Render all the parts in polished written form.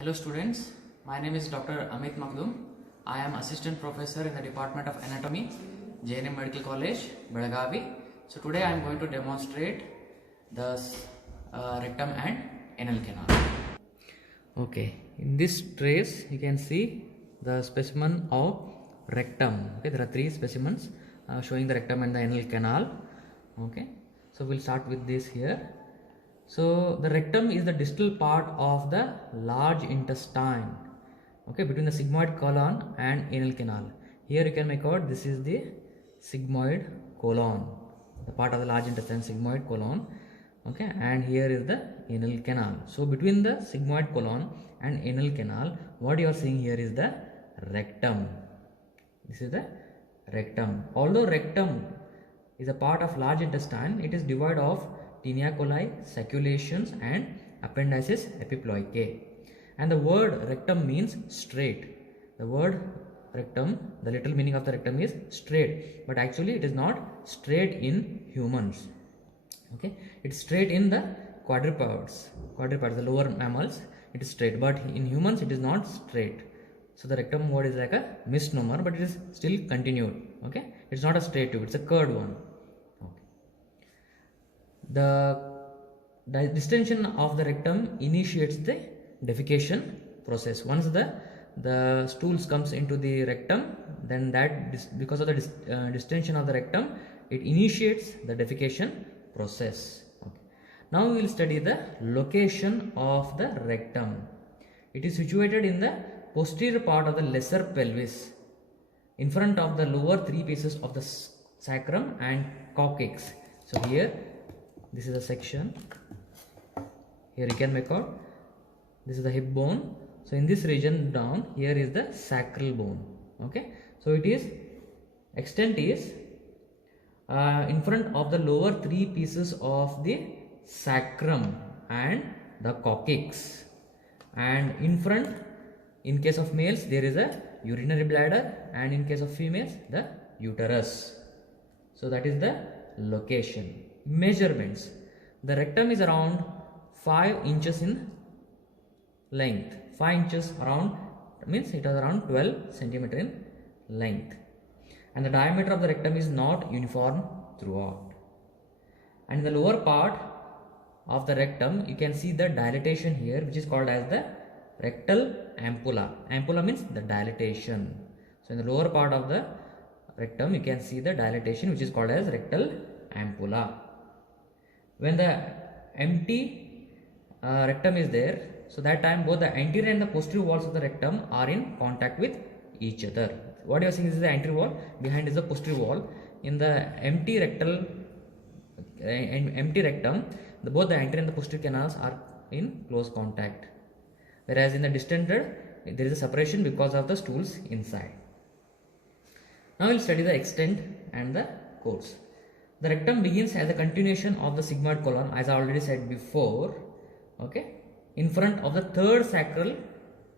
Hello students, my name is Dr. Amit Magdum. I am Assistant Professor in the Department of Anatomy, JNM Medical College, Belagavi. So today I am going to demonstrate the rectum and anal canal. Okay, in this trace you can see the specimen of rectum. Okay, there are three specimens showing the rectum and the anal canal. Okay, so we'll start with this here. So the rectum is the distal part of the large intestine, okay, between the sigmoid colon and anal canal. Here you can make out this is the sigmoid colon, the part of the large intestine, sigmoid colon, okay, and here is the anal canal. So between the sigmoid colon and anal canal, what you are seeing here is the rectum. This is the rectum. Although rectum is a part of large intestine, it is devoid of tinea coli, sacculations and appendices epiploicae. And the word rectum means straight. The word rectum, the literal meaning of the rectum is straight, but actually it is not straight in humans. Okay, it's straight in the quadrupeds, the lower mammals, it is straight, but in humans it is not straight. So the rectum word is like a misnomer, but it is still continued. Okay, it's not a straight tube, it's a curved one. The distension of the rectum initiates the defecation process. Once the stools comes into the rectum, then because of the distension of the rectum, it initiates the defecation process. Okay. Now we will study the location of the rectum. It is situated in the posterior part of the lesser pelvis, in front of the lower three pieces of the sacrum and coccyx. So here, this is a section. Here you can make out this is the hip bone. So in this region down here is the sacral bone. Okay, so it is extent is in front of the lower three pieces of the sacrum and the coccyx, and in front, in case of males, there is a urinary bladder, and in case of females, the uterus. So that is the location. Measurements. The rectum is around 5 inches in length. 5 inches around means it is around 12 centimeter in length. And the diameter of the rectum is not uniform throughout. And in the lower part of the rectum, you can see the dilatation here, which is called as the rectal ampulla. Ampulla means the dilatation. So in the lower part of the rectum, you can see the dilatation, which is called as rectal ampulla. When the empty rectum is there, so that time both the anterior and the posterior walls of the rectum are in contact with each other. What you are seeing is the anterior wall, behind is the posterior wall. In the empty rectum, both the anterior and the posterior canals are in close contact. Whereas in the distended, there is a separation because of the stools inside. Now we will study the extent and the course. The rectum begins as a continuation of the sigmoid colon, as I already said before, okay, in front of the third sacral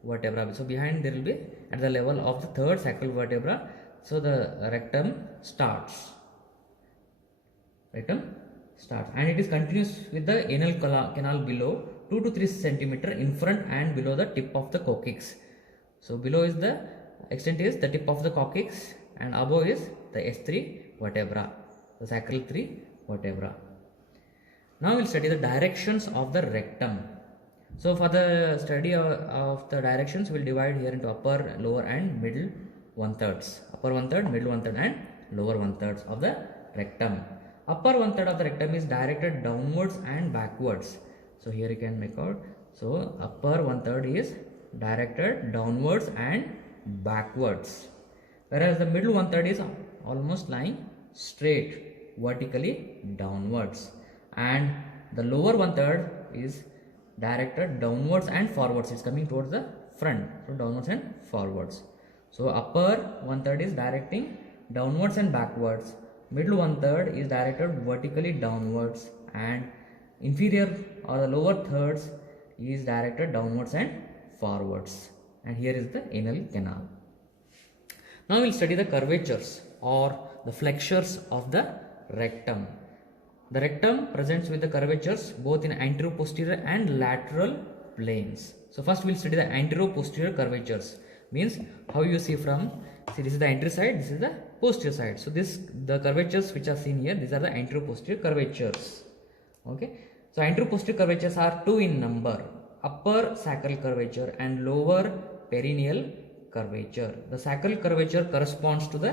vertebra. So behind there will be at the level of the third sacral vertebra. So the rectum starts. And it is continuous with the anal canal below 2 to 3 centimeter in front and below the tip of the coccyx. So below is the extent is the tip of the coccyx, and above is the S3 vertebra, the sacral 3 vertebra. Now we'll study the directions of the rectum. So for the study of the directions, we'll divide here into upper, lower and middle 1/3. Upper 1/3, middle 1/3 and lower 1/3 of the rectum. Upper 1/3 of the rectum is directed downwards and backwards. So here you can make out. So upper 1/3 is directed downwards and backwards. Whereas the middle 1/3 is almost lying straight vertically downwards, and the lower 1/3 is directed downwards and forwards. It's coming towards the front, so downwards and forwards. So upper 1/3 is directing downwards and backwards, middle 1/3 is directed vertically downwards, and inferior or the lower thirds is directed downwards and forwards. And here is the anal canal. Now we will study the curvatures or the flexures of the rectum. The rectum presents with the curvatures both in anterior, posterior and lateral planes. So first we'll study the antero-posterior curvatures. Means how you see from, see this is the anterior side, this is the posterior side. So the curvatures which are seen here, these are the antero-posterior curvatures. Okay. So antero-posterior curvatures are two in number: upper sacral curvature and lower perineal curvature. The sacral curvature corresponds to the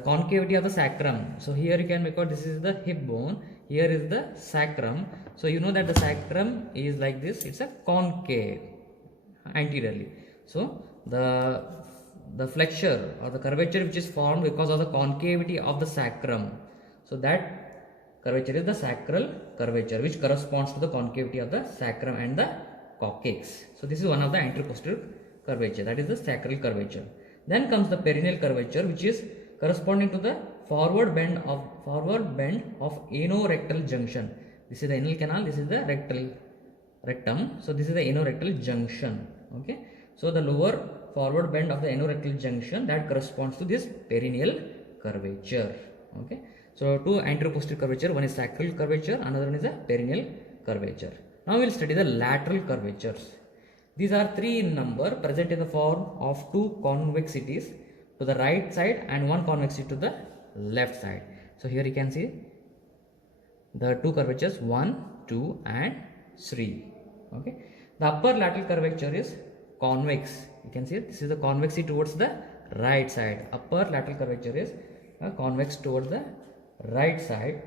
concavity of the sacrum. So here you can make out this is the hip bone, here is the sacrum. So you know that the sacrum is like this, it's a concave anteriorly. So the flexure or the curvature which is formed because of the concavity of the sacrum, so that curvature is the sacral curvature, which corresponds to the concavity of the sacrum and the coccyx. So this is one of the anteroposterior curvature, that is the sacral curvature. Then comes the perineal curvature, which is corresponding to the forward bend of anorectal junction. This is the anal canal, this is the rectum. So this is the anorectal junction. Okay. So the lower forward bend of the anorectal junction, that corresponds to this perineal curvature. Okay. So two anteroposterior curvature, one is sacral curvature, another one is a perineal curvature. Now we will study the lateral curvatures. These are three in number, present in the form of two convexities to the right side and one convexity to the left side. So here you can see the two curvatures 1, 2 and 3. Okay. The upper lateral curvature is convex. You can see this is the convexity towards the right side. Upper lateral curvature is convex towards the right side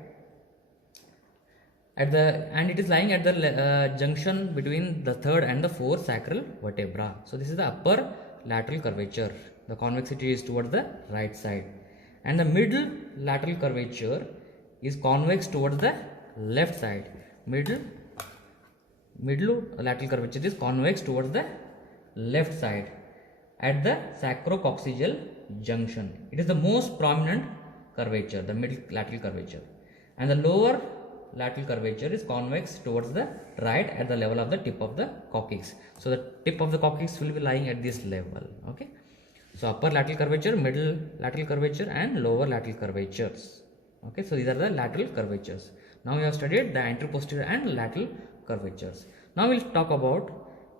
and it is lying at the junction between the third and the fourth sacral vertebra. So this is the upper lateral curvature. The convexity is towards the right side, and the middle lateral curvature is convex towards the left side. Middle lateral curvature is convex towards the left side at the sacrococcygeal junction. It is the most prominent curvature, the middle lateral curvature, and the lower lateral curvature is convex towards the right at the level of the tip of the coccyx. So the tip of the coccyx will be lying at this level. Okay. So upper lateral curvature, middle lateral curvature and lower lateral curvatures. Okay. So these are the lateral curvatures. Now we have studied the anteroposterior and lateral curvatures. Now we will talk about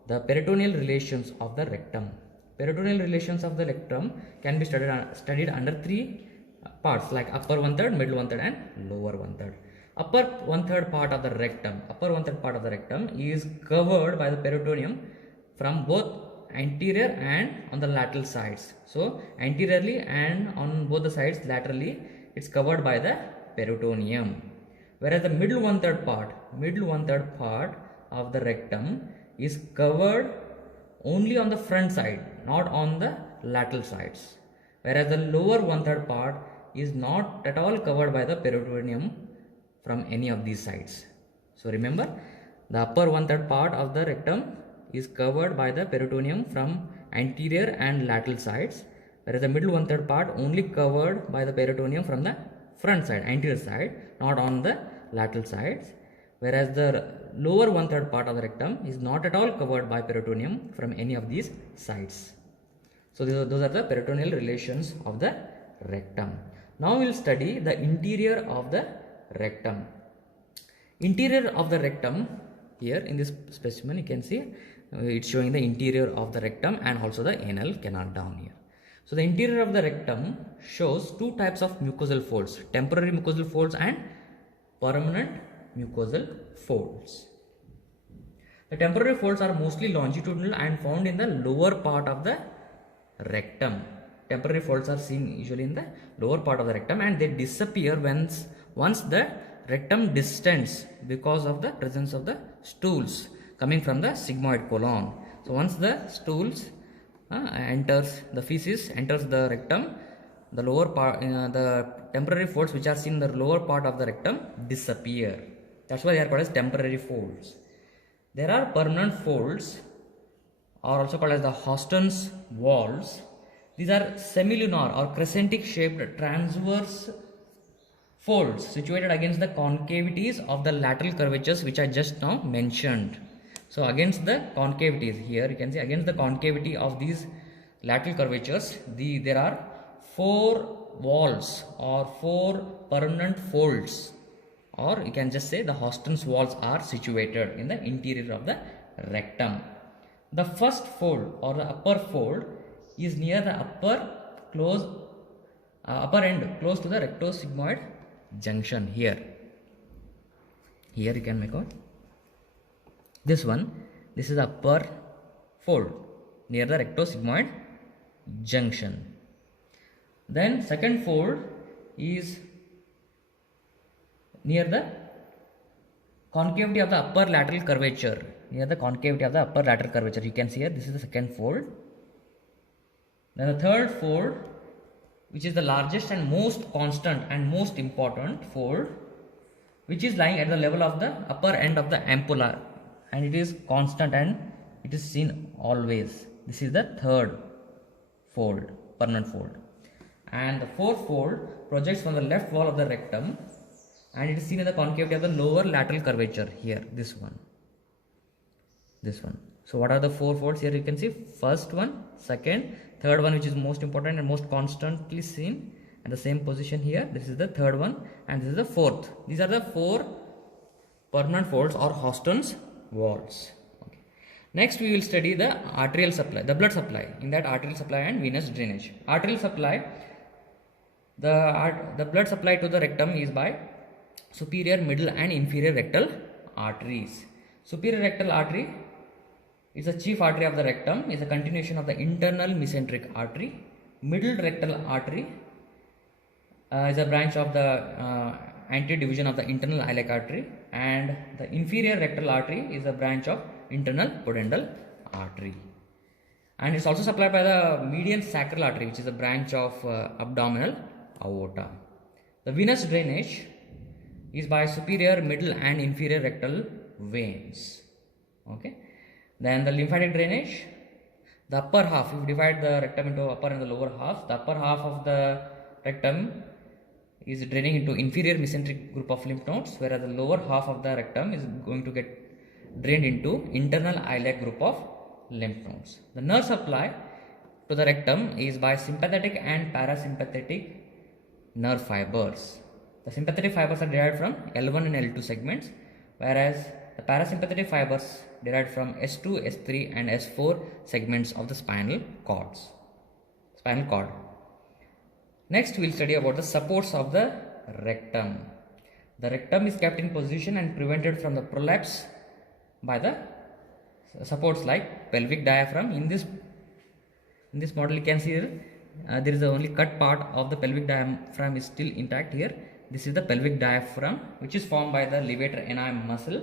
the peritoneal relations of the rectum. Peritoneal relations of the rectum can be studied under three parts, like upper 1/3, middle 1/3 and lower 1/3. Upper 1/3 part of the rectum is covered by the peritoneum from both anterior and on the lateral sides. So anteriorly and on both the sides laterally, it's covered by the peritoneum. Whereas the middle 1/3 part of the rectum is covered only on the front side, not on the lateral sides. Whereas the lower 1/3 part is not at all covered by the peritoneum from any of these sides. So remember, the upper 1/3 part of the rectum is covered by the peritoneum from anterior and lateral sides, whereas the middle 1/3 part only covered by the peritoneum from the front side, anterior side, not on the lateral sides, whereas the lower 1/3 part of the rectum is not at all covered by peritoneum from any of these sides. So those are the peritoneal relations of the rectum. Now we will study the interior of the rectum. Interior of the rectum, here in this specimen you can see it's showing the interior of the rectum and also the anal canal down here. So the interior of the rectum shows two types of mucosal folds: temporary mucosal folds and permanent mucosal folds. The temporary folds are mostly longitudinal and found in the lower part of the rectum. Temporary folds are seen usually in the lower part of the rectum and they disappear once the rectum distends because of the presence of the stools coming from the sigmoid colon. So once the stools the feces enters the rectum, the lower part, the temporary folds which are seen in the lower part of the rectum disappear. That's why they are called as temporary folds. There are permanent folds, or also called as the Hoston's walls. These are semilunar or crescentic shaped transverse folds situated against the concavities of the lateral curvatures which I just now mentioned. So against the concavities, here you can see against the concavity of these lateral curvatures, there are four walls or four permanent folds, or you can just say the Hoston's walls are situated in the interior of the rectum. The first fold or the upper fold is near the upper end close to the rectosigmoid junction here. Here you can make out this one. This is the upper fold near the rectosigmoid junction. Then second fold is near the concavity of the upper lateral curvature. Near the concavity of the upper lateral curvature. You can see here, this is the second fold. Then the third fold, which is the largest and most constant and most important fold, which is lying at the level of the upper end of the ampulla, and it is constant and it is seen always. This is the third fold, permanent fold. And the fourth fold projects from the left wall of the rectum, and it is seen in the concavity of the lower lateral curvature here, this one. So what are the four folds? Here you can see first one, second, third one, which is most important and most constantly seen at the same position here. This is the third one, and this is the fourth. These are the four permanent folds or Houston's walls. Okay. Next we will study the arterial supply, the blood supply. In that, arterial supply and venous drainage. Arterial supply, the blood supply to the rectum is by superior, middle and inferior rectal arteries. Superior rectal artery is the chief artery of the rectum, is a continuation of the internal mesenteric artery. Middle rectal artery is a branch of the anterior division of the internal iliac artery, and the inferior rectal artery is a branch of internal pudendal artery. And it's also supplied by the median sacral artery, which is a branch of abdominal aorta. The venous drainage is by superior, middle and inferior rectal veins. Okay. Then the lymphatic drainage, the upper half, if you divide the rectum into upper and the lower half, the upper half of the rectum is draining into inferior mesenteric group of lymph nodes, whereas the lower half of the rectum is going to get drained into internal iliac group of lymph nodes. The nerve supply to the rectum is by sympathetic and parasympathetic nerve fibers. The sympathetic fibers are derived from L1 and L2 segments, whereas the parasympathetic fibers derived from S2, S3 and S4 segments of the spinal cord. Next we will study about the supports of the rectum. The rectum is kept in position and prevented from the prolapse by the supports like pelvic diaphragm. In this model you can see here, there is the only cut part of the pelvic diaphragm is still intact here. This is the pelvic diaphragm, which is formed by the levator ani muscle.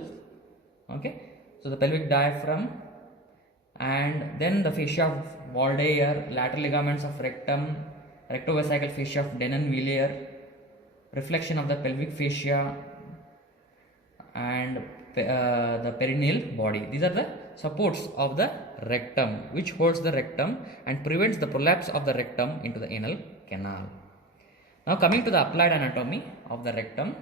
Okay, so the pelvic diaphragm, and then the fascia of Waldeyer, lateral ligaments of rectum, rectovesical fascia of Denonviller, reflection of the pelvic fascia, and the perineal body. These are the supports of the rectum, which holds the rectum and prevents the prolapse of the rectum into the anal canal. Now coming to the applied anatomy of the rectum,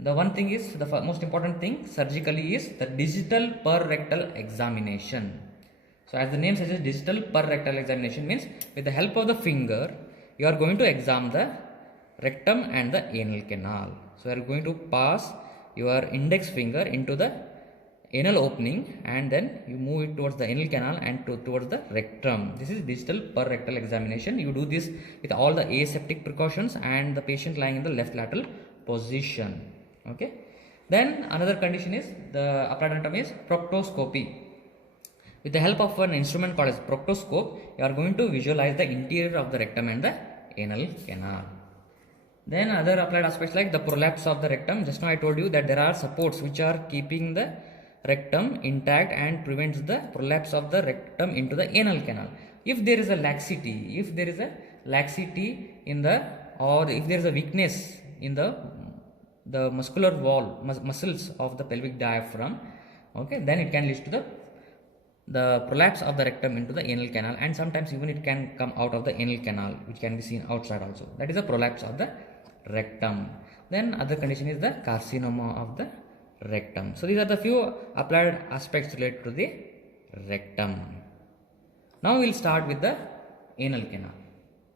the one thing is, the most important thing surgically is the digital per-rectal examination. So as the name suggests, digital per-rectal examination means with the help of the finger you are going to examine the rectum and the anal canal. So you are going to pass your index finger into the anal opening, and then you move it towards the anal canal and towards the rectum. This is digital per-rectal examination. You do this with all the aseptic precautions and the patient lying in the left lateral position. Okay. Then another condition is, the applied anatomy is proctoscopy. With the help of an instrument called as proctoscope, you are going to visualize the interior of the rectum and the anal canal. Then other applied aspects like the prolapse of the rectum. Just now I told you that there are supports which are keeping the rectum intact and prevents the prolapse of the rectum into the anal canal. If there is a laxity, in the, or if there is a weakness in the muscular wall, muscles of the pelvic diaphragm, okay, then it can lead to the prolapse of the rectum into the anal canal, and sometimes even it can come out of the anal canal, which can be seen outside also. That is a prolapse of the rectum. Then other condition is the carcinoma of the rectum. So these are the few applied aspects related to the rectum. Now we will start with the anal canal.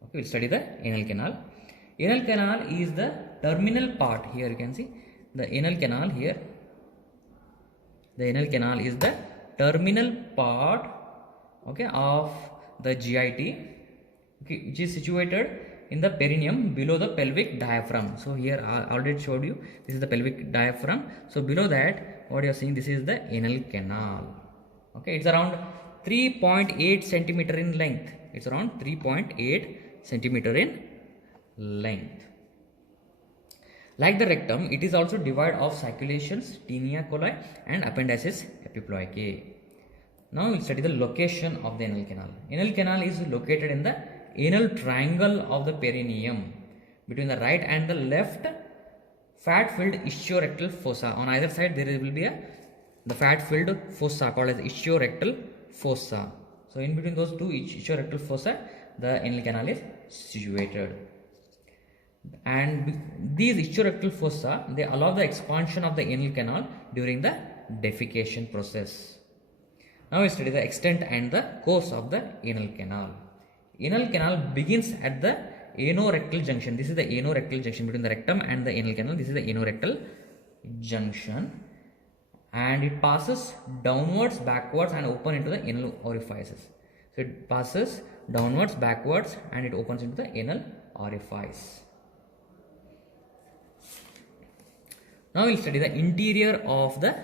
Okay, we will study the anal canal. Anal canal is the terminal part. Here you can see the anal canal here. The anal canal is the terminal part, okay, of the GIT, okay, which is situated in the perineum below the pelvic diaphragm. So here I already showed you, this is the pelvic diaphragm. So below that, what you are seeing, this is the anal canal. Okay, it's around 3.8 centimeter in length. It's around 3.8 centimeter in length. Like the rectum, it is also divided of circulations, tinea coli and appendices epiploicae. Now we'll study the location of the anal canal. Anal canal is located in the anal triangle of the perineum between the right and the left fat-filled ischiorectal fossa. On either side there will be the fat-filled fossa called as ischiorectal fossa. So in between those two ischiorectal fossa, the anal canal is situated. And these ischiorectal fossa, they allow the expansion of the anal canal during the defecation process. Now we study the extent and the course of the anal canal. Anal canal begins at the anorectal junction. This is the anorectal junction between the rectum and the anal canal. This is the anorectal junction, and it passes downwards, backwards, and open into the anal orifices. So it passes downwards, backwards, and it opens into the anal orifice. Now we'll study the interior of the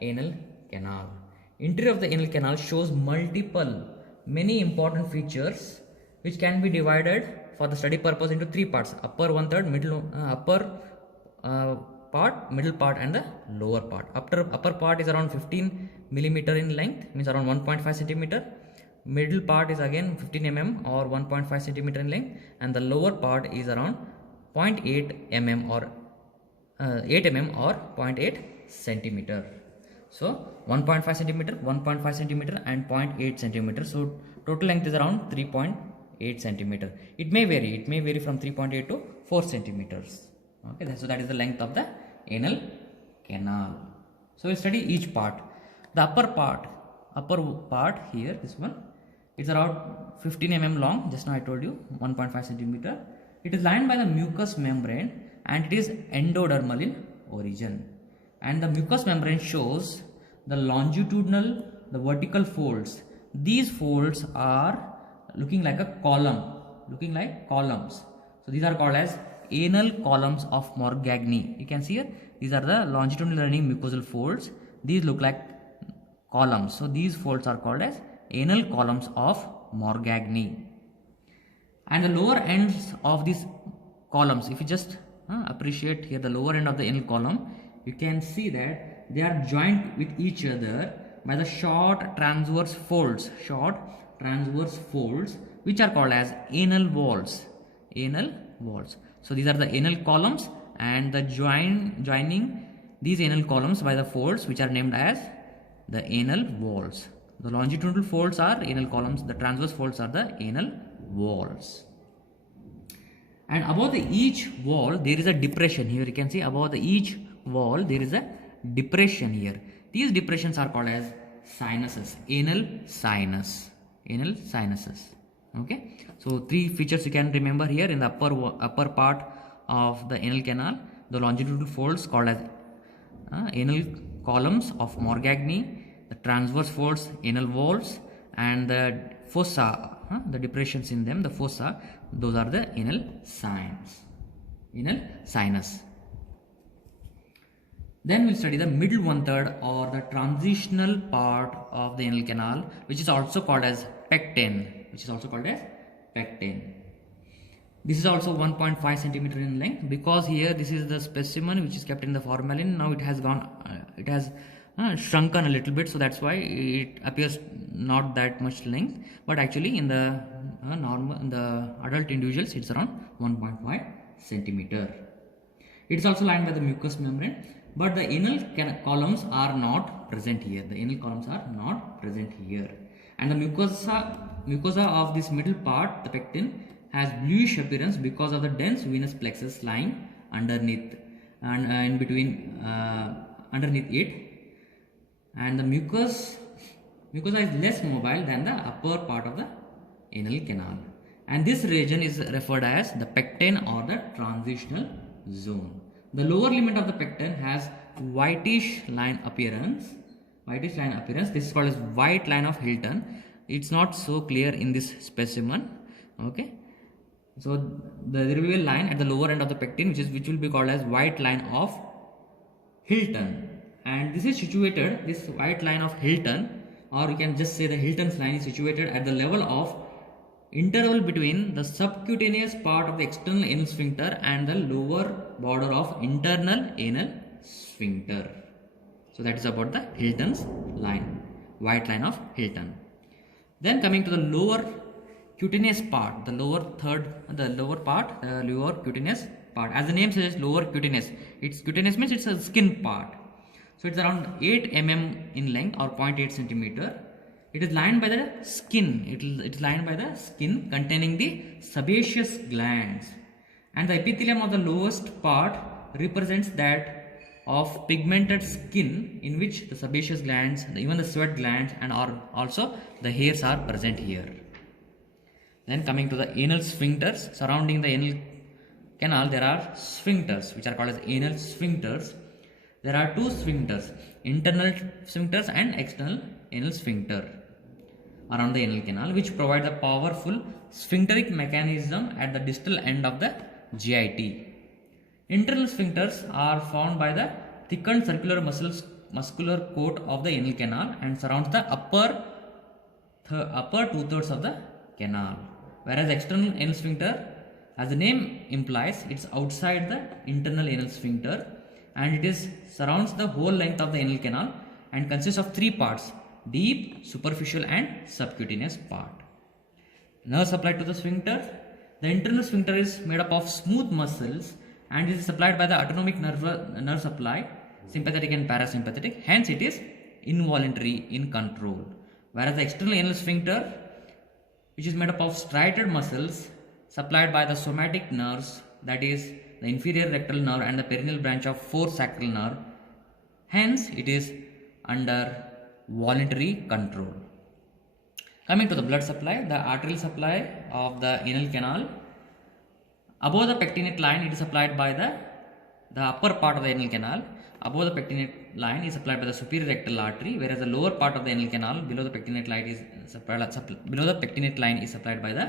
anal canal. Interior of the anal canal shows many important features which can be divided for the study purpose into three parts: upper 1/3, part, middle part, and the lower part. Upper part is around 15 millimeter in length, means around 1.5 centimeter. Middle part is again 15 mm or 1.5 centimeter in length, and the lower part is around 0.8 mm or 8 mm or 0.8 centimeter. So 1.5 centimeter, 1.5 centimeter, and 0.8 centimeter. So total length is around 3.8 centimeter. It may vary from 3.8 to 4 centimeters. Okay, so that is the length of the anal canal. So we'll study each part. The upper part here, this one, it's around 15 mm long. Just now I told you 1.5 centimeter. It is lined by the mucous membrane, and it is endodermal in origin. And the mucous membrane shows the longitudinal, the vertical folds. These folds are looking like a column, looking like columns. So these are called as anal columns of Morgagni. You can see here, these are the longitudinal running mucosal folds. These look like columns. So these folds are called as anal columns of Morgagni. And the lower ends of these columns, if you just appreciate here the lower end of the anal column, you can see that they are joined with each other by the short transverse folds, which are called as anal walls. So these are the anal columns, and the joining these anal columns by the folds, which are named as the anal walls. The longitudinal folds are anal columns, the transverse folds are the anal walls. And above each wall there is a depression. Here you can see above each wall there is a depression here. These depressions are called as sinuses, anal sinuses. Okay, so three features you can remember here. In the upper part of the anal canal, the longitudinal folds called as anal columns of Morgagni, the transverse folds anal walls, and the fossa, the depressions in them, the fossa, those are the anal sinus. Then we'll study the middle 1/3 or the transitional part of the anal canal, which is also called as pecten. This is also 1.5 centimeter in length, because here this is the specimen which is kept in the formalin. Now it has shrunken a little bit, so that's why it appears not that much length, but actually in the adult individuals it's around 1.5 centimeter. It is also lined by the mucous membrane, but the anal columns are not present here. And the mucosa of this middle part, the pecten, has bluish appearance because of the dense venous plexus lying underneath and in between underneath it. And the mucosa is less mobile than the upper part of the anal canal, and this region is referred as the pecten or the transitional zone. The lower limit of the pecten has whitish line appearance, whitish line appearance. This is called as white line of Hilton. It's not so clear in this specimen. Okay, so there will be a line at the lower end of the pectin, which will be called as white line of Hilton, and this is situated, this white line of Hilton, or you can just say the Hilton's line, is situated at the level of interval between the subcutaneous part of the external anal sphincter and the lower border of internal anal sphincter. So that is about the Hilton's line, white line of Hilton. Then coming to the lower cutaneous part, the lower cutaneous part. As the name says, lower cutaneous. It's cutaneous means it's a skin part. So it's around 8 mm in length or 0.8 centimeter. It is lined by the skin. It's lined by the skin containing the sebaceous glands, and the epithelium of the lowest part represents that of pigmented skin in which the sebaceous glands, even the sweat glands, and also the hairs are present here. Then coming to the anal sphincters surrounding the anal canal, there are sphincters which are called as anal sphincters. There are two sphincters, internal sphincters and external anal sphincter around the anal canal, which provide a powerful sphincteric mechanism at the distal end of the GIT. Internal sphincters are formed by the thickened circular muscular coat of the anal canal and surrounds the upper 2/3 of the canal, whereas external anal sphincter, as the name implies, it's outside the internal anal sphincter, and it surrounds the whole length of the anal canal and consists of three parts: deep, superficial and subcutaneous part. Nerve supplied to the sphincter. The internal sphincter is made up of smooth muscles and is supplied by the autonomic nerve supply, sympathetic and parasympathetic. Hence it is involuntary in control. Whereas the external anal sphincter, which is made up of striated muscles supplied by the somatic nerves, that is the inferior rectal nerve and the perineal branch of fourth sacral nerve. Hence it is under voluntary control. Coming to the blood supply, the arterial supply of the anal canal. Above the pectinate line, it is supplied by the upper part of the anal canal. Above the pectinate line is supplied by the superior rectal artery, whereas the lower part of the anal canal below the pectinate line is supplied by the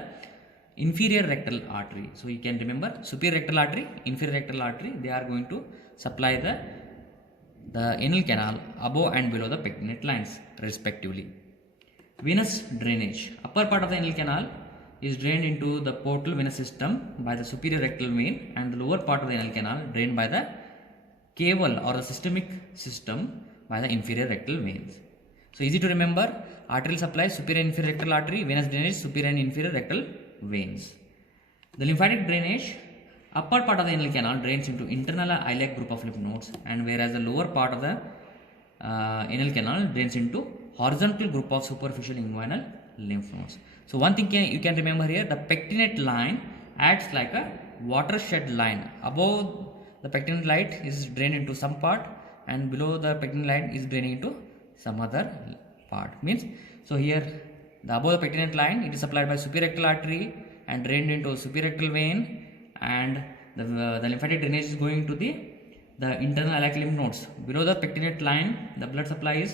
inferior rectal artery. So you can remember superior rectal artery, inferior rectal artery, they are going to supply the anal canal above and below the pectinate lines respectively. Venous drainage. Upper part of the anal canal is drained into the portal venous system by the superior rectal vein, and the lower part of the anal canal drained by the caval or the systemic system by the inferior rectal veins. So easy to remember: arterial supply, superior and inferior rectal artery; venous drainage, superior and inferior rectal veins. The lymphatic drainage. Upper part of the anal canal drains into internal iliac group of lymph nodes, and whereas the lower part of the anal canal drains into horizontal group of superficial inguinal lymph nodes. So one thing you can remember here: the pectinate line acts like a watershed line. Above the pectinate line is drained into some part, and below the pectinate line is draining into some other part. Means, so here the above the pectinate line, it is supplied by superior rectal artery and drained into superior rectal vein, and the lymphatic drainage is going to the internal iliac lymph nodes. Below the pectinate line, the blood supply is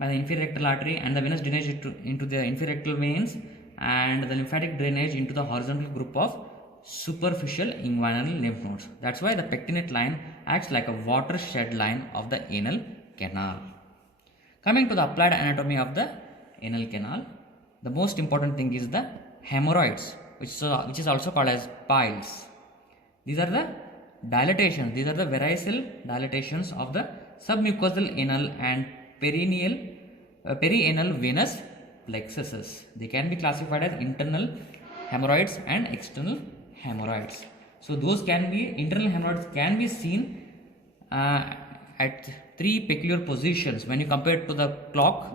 by the inferior rectal artery and the venous drainage into the inferior rectal veins, and the lymphatic drainage into the horizontal group of superficial inguinal lymph nodes. That's why the pectinate line acts like a watershed line of the anal canal. Coming to the applied anatomy of the anal canal, the most important thing is the hemorrhoids, which is also called as piles. These are the dilatations, these are the variceal dilatations of the submucosal anal and perianal venous plexuses. They can be classified as internal hemorrhoids and external hemorrhoids. So those internal hemorrhoids can be seen at three peculiar positions when you compare it to the clock.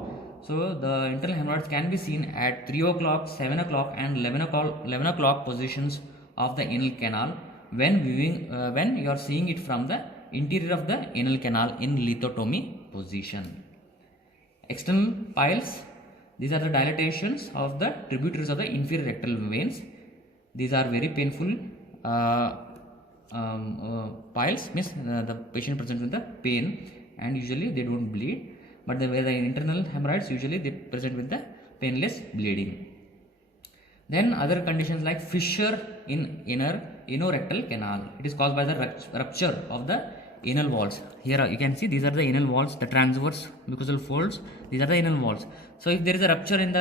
So the internal hemorrhoids can be seen at 3 o'clock, 7 o'clock and 11 o'clock positions of the anal canal when you are seeing it from the interior of the anal canal in lithotomy position. External piles, these are the dilatations of the tributaries of the inferior rectal veins. These are very painful piles, means the patient presents with the pain, and usually they don't bleed. but where the internal hemorrhoids usually they present with the painless bleeding. Then other conditions like fissure in inner anorectal canal. It is caused by the rupture of the anal walls. Here you can see these are the anal walls, the transverse mucosal folds. These are the anal walls. So if there is a rupture in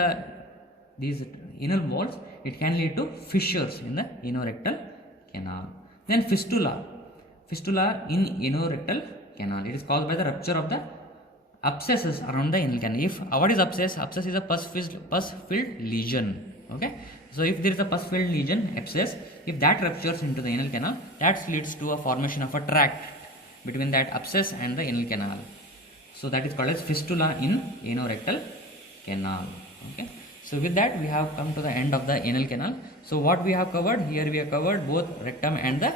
these anal walls, it can lead to fissures in the anorectal canal. Then fistula in anorectal canal. It is caused by the rupture of the abscesses around the anal canal. What is abscess? Abscess is a pus-filled lesion. Okay. So if there is a pus-filled lesion, abscess, if that ruptures into the anal canal, that leads to a formation of a tract between that abscess and the anal canal. So that is called as fistula in anorectal canal. Okay. So with that we have come to the end of the anal canal. So what we have covered here, we have covered both rectum and the